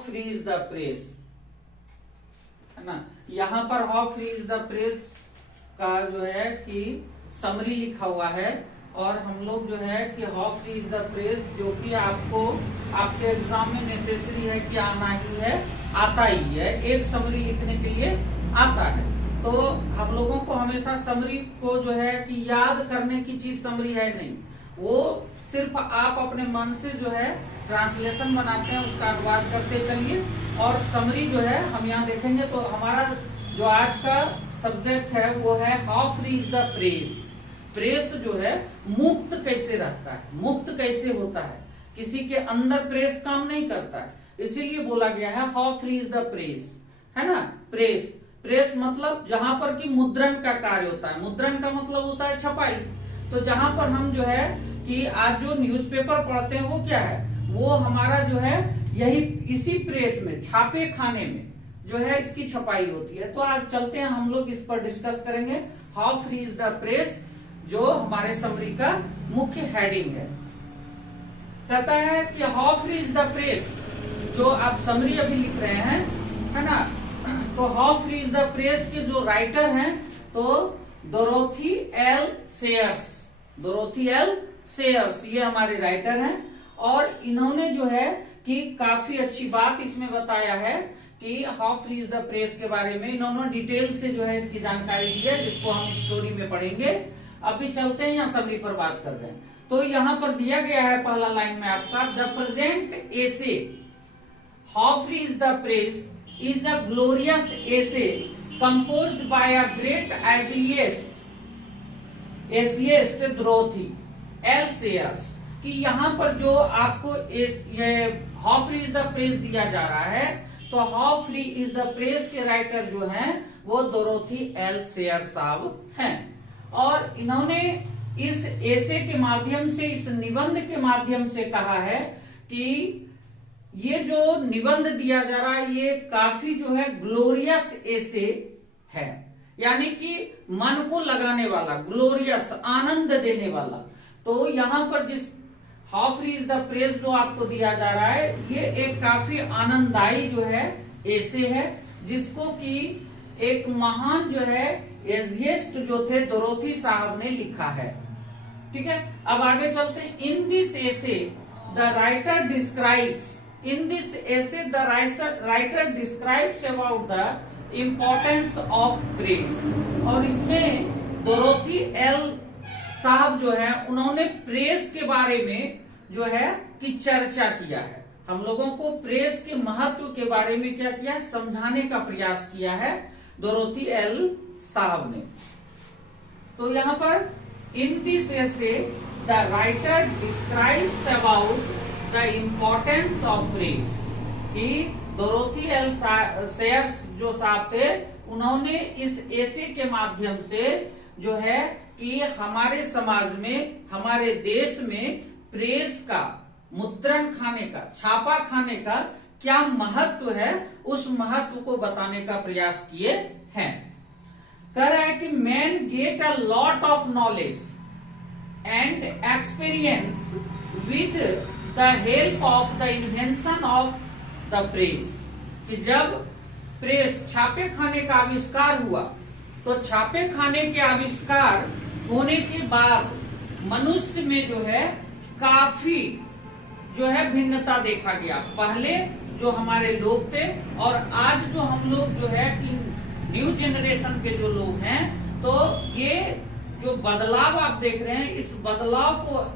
Freeze the press, है ना। यहाँ पर हाउ फ्रीज द प्रेस का जो है कि समरी लिखा हुआ है, और हम लोग जो है कि हाउ फ्रीज द प्रेस, जो कि आपको आपके एग्जाम में नेसेसरी है कि आना ही है, आता ही है, एक समरी लिखने के लिए आता है। तो हम लोगों को हमेशा समरी को जो है कि याद करने की चीज समरी है नहीं, वो सिर्फ आप अपने मन से जो है ट्रांसलेशन बनाते हैं, उसका अनुवाद करते चलिए। और समरी जो है हम यहाँ देखेंगे तो हमारा जो आज का सब्जेक्ट है वो है how free is the press. Press जो है मुक्त कैसे रहता है, मुक्त कैसे होता है, किसी के अंदर प्रेस काम नहीं करता है, इसीलिए बोला गया है हाउ फ्रीज द प्रेस, है ना। प्रेस, प्रेस मतलब जहां पर कि मुद्रण का कार्य होता है, मुद्रण का मतलब होता है छपाई। तो जहां पर हम जो है कि आज जो न्यूज़पेपर पढ़ते हैं वो क्या है, वो हमारा जो है यही इसी प्रेस में, छापे खाने में जो है इसकी छपाई होती है। तो आज चलते हैं हम लोग इस पर डिस्कस करेंगे हाउ फ्रीज द प्रेस, जो हमारे समरी का मुख्य हेडिंग है। कहता है कि हाउ फ्रीज द प्रेस, जो आप समरी अभी लिख रहे हैं, है ना। तो हाउ फ्रीज द प्रेस के जो राइटर हैं तो Dorothy L shares, Dorothy L shares ये हमारे राइटर हैं। और इन्होंने जो है कि काफी अच्छी बात इसमें बताया है कि हाउ फ्रीज द प्रेस के बारे में इन्होंने डिटेल से जो है इसकी जानकारी दी है, जिसको हम स्टोरी में पढ़ेंगे। अभी चलते हैं, यहाँ समरी पर बात कर रहे हैं। तो यहाँ पर दिया गया है पहला लाइन में आपका, the present essay how free is the press is a glorious essay composed by a great essayist Dorothy L. Sayers। कि यहाँ पर जो आपको how free is the press दिया जा रहा है, तो how free is the press के राइटर जो हैं वो डोरोथी एल सेयर साहब हैं। और इन्होंने इस एसे के माध्यम से, इस निबंध के माध्यम से कहा है कि ये जो निबंध दिया जा रहा है ये काफी जो है ग्लोरियस एसे है, यानी कि मन को लगाने वाला, ग्लोरियस आनंद देने वाला। तो यहाँ पर जिस how free is the press जो आपको दिया जा रहा है, ये एक काफी आनंददायी जो है एसे है, जिसको कि एक महान जो है एजिएस्ट जो थे डोरोथी साहब ने लिखा है। ठीक है, अब आगे चलते हैं। In this essay the writer describes, in this essay the writer describes about the importance of praise। और इसमें डोरोथी एल साहब जो है उन्होंने प्रेस के बारे में जो है कि चर्चा किया है, हम लोगों को प्रेस के महत्व के बारे में क्या किया, समझाने का प्रयास किया है डोरोथी एल साहब ने। तो यहाँ पर in this essay the writer describes about the importance of press, कि डोरोथी एल सेयर्स जो साहब थे उन्होंने इस एसे के माध्यम से जो है कि हमारे समाज में, हमारे देश में प्रेस का, मुद्रण खाने का, छापा खाने का क्या महत्व है, उस महत्व को बताने का प्रयास किए हैं। कह रहा है कि main get a lot of knowledge and experience with the help of the invention of the press. कि जब प्रेस, छापे खाने का आविष्कार हुआ, तो छापे खाने के आविष्कार होने के बाद मनुष्य में जो है काफी जो है भिन्नता देखा गया। पहले जो हमारे लोग थे और आज जो हम लोग जो है कि न्यू जनरेशन के जो लोग हैं, तो ये जो बदलाव आप देख रहे हैं, इस बदलाव को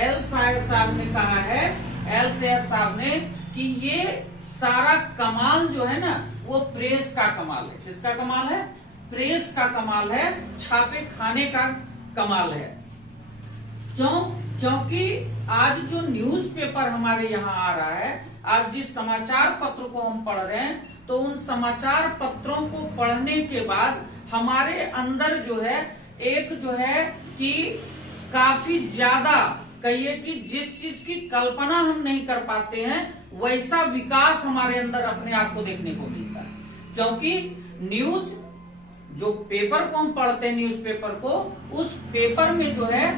एल सायर साहब ने कहा है, एल सेयर साहब ने, कि ये सारा कमाल जो है ना वो प्रेस का कमाल है। किसका कमाल है? प्रेस का कमाल है, छापे खाने का कमाल है। क्यों? क्योंकि आज जो न्यूज़पेपर हमारे यहाँ आ रहा है, आज जिस समाचार पत्र को हम पढ़ रहे हैं, तो उन समाचार पत्रों को पढ़ने के बाद हमारे अंदर जो है एक जो है कि काफी ज्यादा, कहिए कि जिस चीज की कल्पना हम नहीं कर पाते हैं वैसा विकास हमारे अंदर अपने आप को देखने को मिलता है। क्योंकि न्यूज, जो पेपर को हम पढ़ते हैं, न्यूज़पेपर को, उस पेपर में जो है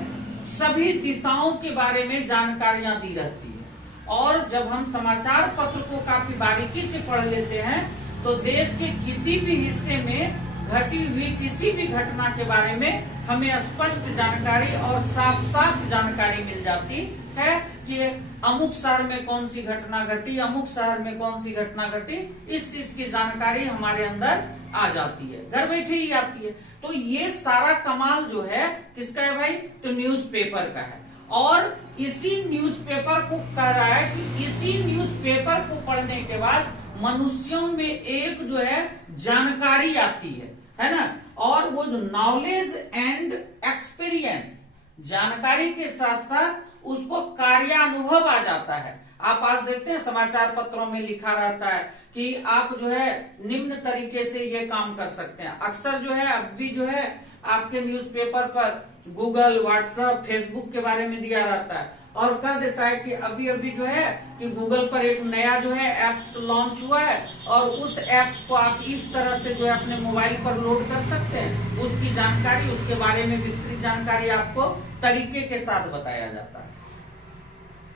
सभी दिशाओं के बारे में जानकारियां दी रहती है। और जब हम समाचार पत्र को काफी बारीकी से पढ़ लेते हैं तो देश के किसी भी हिस्से में घटी हुई किसी भी घटना के बारे में हमें स्पष्ट जानकारी और साफ साफ जानकारी मिल जाती है कि अमुक शहर में कौन सी घटना घटी, अमुक शहर में कौन सी घटना घटी, इस चीज की जानकारी हमारे अंदर आ जाती है, घर बैठे ही आती है। तो ये सारा कमाल जो है किसका है भाई? तो न्यूज़पेपर का है। और इसी न्यूज़पेपर को कह रहा है कि इसी न्यूज़पेपर को पढ़ने के बाद मनुष्यों में एक जो है जानकारी आती है ना, और वो जो नॉलेज एंड एक्सपीरियंस, जानकारी के साथ साथ उसको कार्यानुभव आ जाता है। आप आज देखते हैं समाचार पत्रों में लिखा रहता है कि आप जो है निम्न तरीके से ये काम कर सकते हैं। अक्सर जो है अब भी जो है आपके न्यूज़पेपर पर गूगल, व्हाट्सएप, फेसबुक के बारे में दिया रहता है और कह देता है कि अभी अभी जो है कि गूगल पर एक नया जो है ऐप्स लॉन्च हुआ है और उस ऐप्स को आप इस तरह से जो है अपने मोबाइल पर लोड कर सकते हैं। उसकी जानकारी, उसके बारे में विस्तृत जानकारी आपको तरीके के साथ बताया जाता है।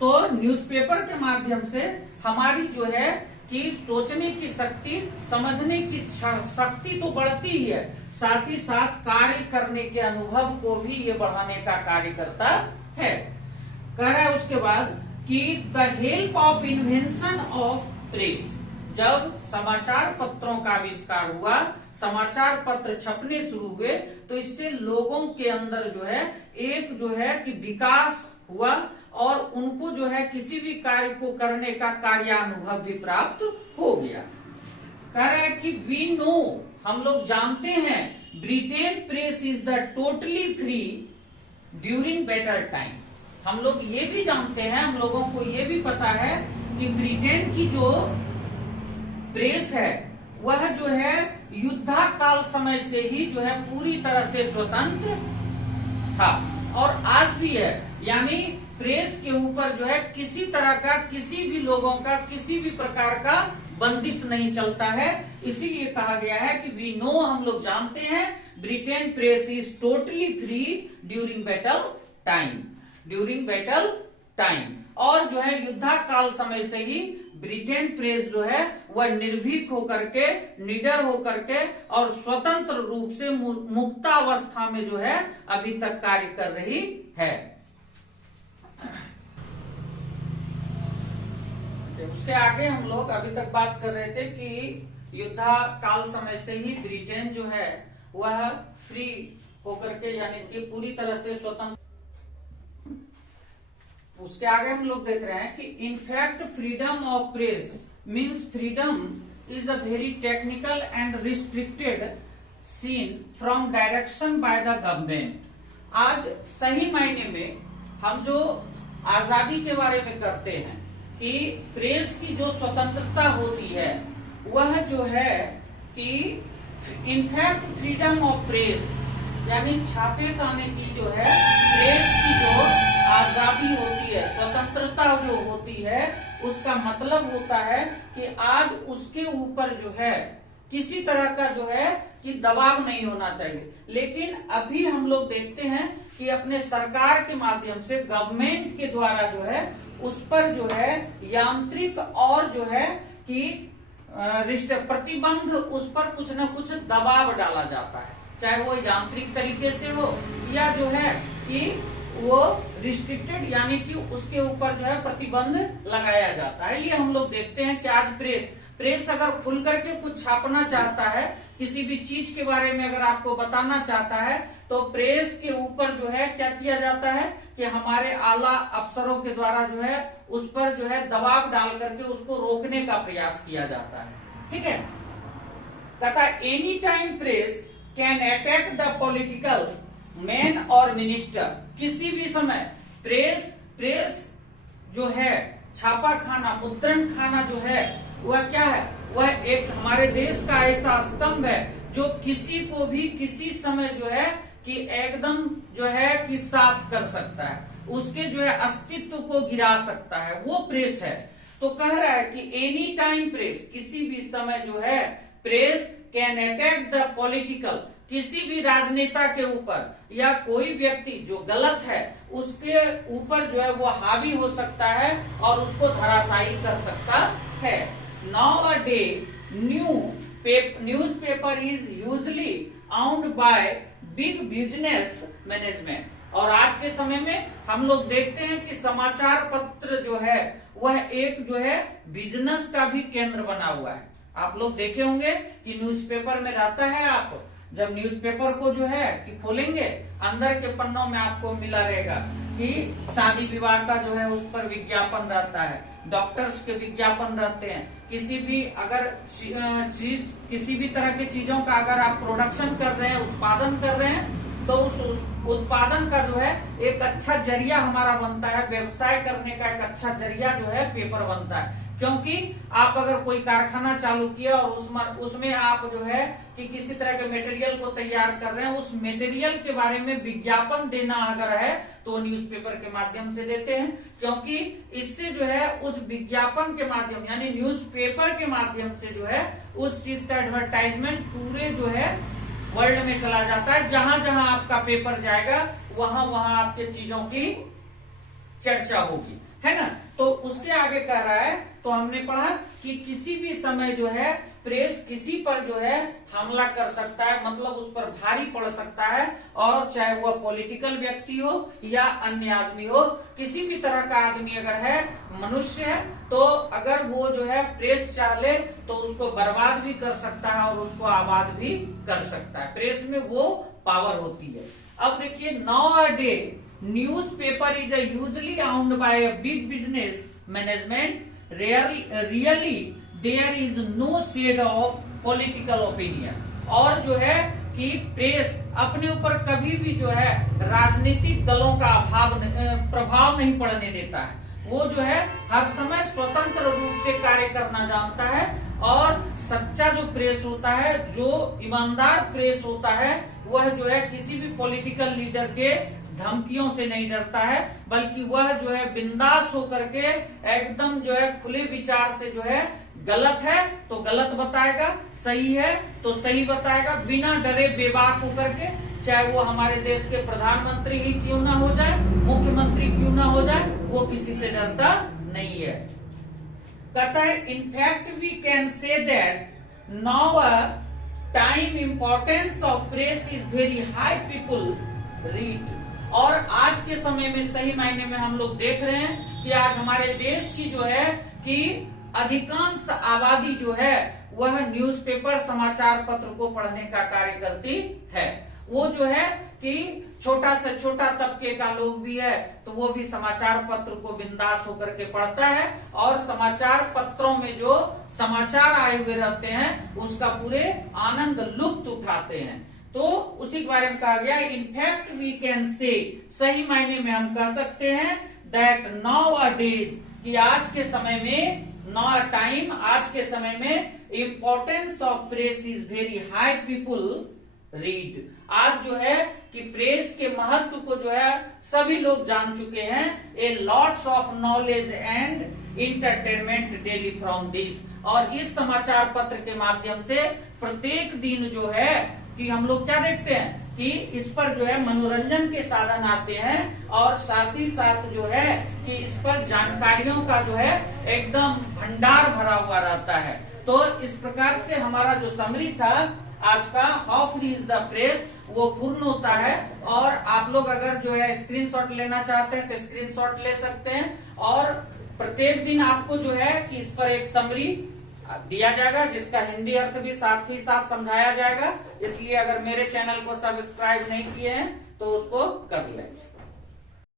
तो न्यूज़पेपर के माध्यम से हमारी जो है कि सोचने की शक्ति, समझने की शक्ति तो बढ़ती ही है, साथ ही साथ कार्य करने के अनुभव को भी ये बढ़ाने का कार्य करता है। कह रहा है उसके बाद कि the help of invention of press, जब समाचार पत्रों का आविष्कार हुआ, समाचार पत्र छपने शुरू हुए, तो इससे लोगों के अंदर जो है एक जो है कि विकास हुआ और उनको जो है किसी भी कार्य को करने का कार्यानुभव भी प्राप्त हो गया। कह रहा है कि वी नो, हम लोग जानते हैं, Britain press is the totally free during better time. हम लोग ये भी जानते हैं, हम लोगों को ये भी पता है कि ब्रिटेन की जो प्रेस है वह जो है युद्धा काल समय से ही जो है पूरी तरह से स्वतंत्र था और आज भी है। यानी प्रेस के ऊपर जो है किसी तरह का, किसी भी लोगों का, किसी भी प्रकार का बंदिश नहीं चलता है। इसीलिए कहा गया है कि वी नो, हम लोग जानते हैं, Britain press is totally free during battle time, during battle time. और जो है युद्धा काल समय से ही ब्रिटेन प्रेस जो है वह निर्भीक होकर के, निडर होकर के और स्वतंत्र रूप से मुक्तावस्था में जो है अभी तक कार्य कर रही है। उसके आगे हम लोग अभी तक बात कर रहे थे कि युद्धा काल समय से ही ब्रिटेन जो है वह फ्री होकर के, यानी कि पूरी तरह से स्वतंत्र। उसके आगे हम लोग देख रहे हैं कि in fact freedom of press means freedom is a very technical and restricted sense from direction by the government. आज सही मायने में हम जो आजादी के बारे में करते हैं कि प्रेस की जो स्वतंत्रता होती है वह जो है कि इनफैक्ट फ्रीडम ऑफ प्रेस, यानी छापे खाने की जो है प्रेस की जो आजादी होती है, स्वतंत्रता जो होती है, उसका मतलब होता है कि आज उसके ऊपर जो है किसी तरह का जो है कि दबाव नहीं होना चाहिए। लेकिन अभी हम लोग देखते हैं कि अपने सरकार के माध्यम से, गवर्नमेंट के द्वारा जो है उस पर जो है यांत्रिक और जो है कि प्रतिबंध, उस पर कुछ न कुछ दबाव डाला जाता है, चाहे वो यांत्रिक तरीके से हो या जो है कि वो रिस्ट्रिक्टेड, यानी कि उसके ऊपर जो है प्रतिबंध लगाया जाता है। ये हम लोग देखते हैं कि आज प्रेस अगर खुल करके कुछ छापना चाहता है, किसी भी चीज के बारे में अगर आपको बताना चाहता है, तो प्रेस के ऊपर जो है क्या किया जाता है कि हमारे आला अफसरों के द्वारा जो है उस पर जो है दबाव डाल करके उसको रोकने का प्रयास किया जाता है। ठीक है, कहता है any time press can attack the political man और मिनिस्टर। किसी भी समय प्रेस जो है छापा खाना, मुद्रण खाना जो है वह क्या है, वह एक हमारे देश का ऐसा स्तंभ है जो किसी को भी किसी समय जो है कि एकदम जो है कि साफ कर सकता है, उसके जो है अस्तित्व को गिरा सकता है, वो प्रेस है। तो कह रहा है कि एनी टाइम प्रेस, किसी भी समय जो है press can attack the political, किसी भी राजनेता के ऊपर या कोई व्यक्ति जो गलत है उसके ऊपर जो है वो हावी हो सकता है और उसको धराशायी कर सकता है। Now a day newspaper is usually owned by big business management. और आज के समय में हम लोग देखते हैं कि समाचार पत्र जो है वह एक जो है बिजनेस का भी केंद्र बना हुआ है। आप लोग देखे होंगे कि न्यूज़पेपर में रहता है, आप जब न्यूज़पेपर को जो है कि खोलेंगे अंदर के पन्नों में आपको मिला रहेगा कि शादी विवाह का जो है उस पर विज्ञापन रहता है, डॉक्टर्स के विज्ञापन रहते हैं, किसी भी अगर चीज किसी भी तरह की चीजों का अगर आप प्रोडक्शन कर रहे हैं, उत्पादन कर रहे हैं, तो उस उत्पादन का जो है एक अच्छा जरिया हमारा बनता है, व्यवसाय करने का एक अच्छा जरिया जो है पेपर बनता है। क्योंकि आप अगर कोई कारखाना चालू किया और उसमें आप जो है कि किसी तरह के मटेरियल को तैयार कर रहे हैं, उस मटेरियल के बारे में विज्ञापन देना अगर है तो न्यूज़पेपर के माध्यम से देते हैं, क्योंकि इससे जो है उस विज्ञापन के माध्यम यानी न्यूज़पेपर के माध्यम से जो है उस चीज का एडवर्टाइजमेंट पूरे जो है वर्ल्ड में चला जाता है। जहां जहां आपका पेपर जाएगा वहां वहां आपके चीजों की चर्चा होगी, है ना। तो उसके आगे कह रहा है, तो हमने पढ़ा कि किसी भी समय जो है प्रेस किसी पर जो है हमला कर सकता है, मतलब उस पर भारी पड़ सकता है, और चाहे वह पॉलिटिकल व्यक्ति हो या अन्य आदमी हो, किसी भी तरह का आदमी अगर है, मनुष्य है, तो अगर वो जो है प्रेस चाहे तो उसको बर्बाद भी कर सकता है और उसको आबाद भी कर सकता है। प्रेस में वो पावर होती है। अब देखिए, now a day newspaper is usually owned by a big business management, really there is no shade of political opinion. और जो है कि प्रेस अपने ऊपर कभी भी जो है राजनीतिक दलों का प्रभाव नहीं पड़ने देता है। वो जो है हर समय स्वतंत्र रूप से कार्य करना जानता है, और सच्चा जो प्रेस होता है, जो ईमानदार प्रेस होता है, वह जो है किसी भी पॉलिटिकल लीडर के धमकियों से नहीं डरता है, बल्कि वह जो है बिंदास होकर के एकदम जो है खुले विचार से जो है गलत है तो गलत बताएगा, सही है तो सही बताएगा, बिना डरे बेबाक होकर के, चाहे वो हमारे देश के प्रधानमंत्री ही क्यों ना हो जाए, मुख्यमंत्री क्यों ना हो जाए, वो किसी से डरता नहीं है। कहता है, in fact we can say that now a time importance of press is very high, people read. और आज के समय में सही मायने में हम लोग देख रहे हैं कि आज हमारे देश की जो है कि अधिकांश आबादी जो है वह न्यूज़पेपर समाचार पत्र को पढ़ने का कार्य करती है। वो जो है कि छोटा से छोटा तबके का लोग भी है तो वो भी समाचार पत्र को बिंदास होकर के पढ़ता है, और समाचार पत्रों में जो समाचार आए हुए रहते हैं उसका पूरे आनंद लुत्फ उठाते हैं। तो उसी के बारे में कहा गया, इनफैक्ट वी कैन से, सही मायने में हम कह सकते हैं, दैट नाउ अ डेज, कि आज के समय में, नाउ टाइम, आज के समय में, importance of press is very high, people read. आज जो है कि प्रेस के महत्व को जो है सभी लोग जान चुके हैं। ए lots of knowledge and entertainment daily from this. और इस समाचार पत्र के माध्यम से प्रत्येक दिन जो है कि हम लोग क्या देखते हैं कि इस पर जो है मनोरंजन के साधन आते हैं, और साथ ही साथ जो है कि इस पर जानकारियों का जो है एकदम भंडार भरा हुआ रहता है। तो इस प्रकार से हमारा जो समरी था आज का, how free is the press, वो पूर्ण होता है। और आप लोग अगर जो है स्क्रीनशॉट लेना चाहते हैं तो स्क्रीनशॉट ले सकते हैं, और प्रत्येक दिन आपको जो है कि इस पर एक समरी दिया जाएगा जिसका हिंदी अर्थ भी साथ ही साथ समझाया जाएगा। इसलिए अगर मेरे चैनल को सब्सक्राइब नहीं किए हैं तो उसको कर लें।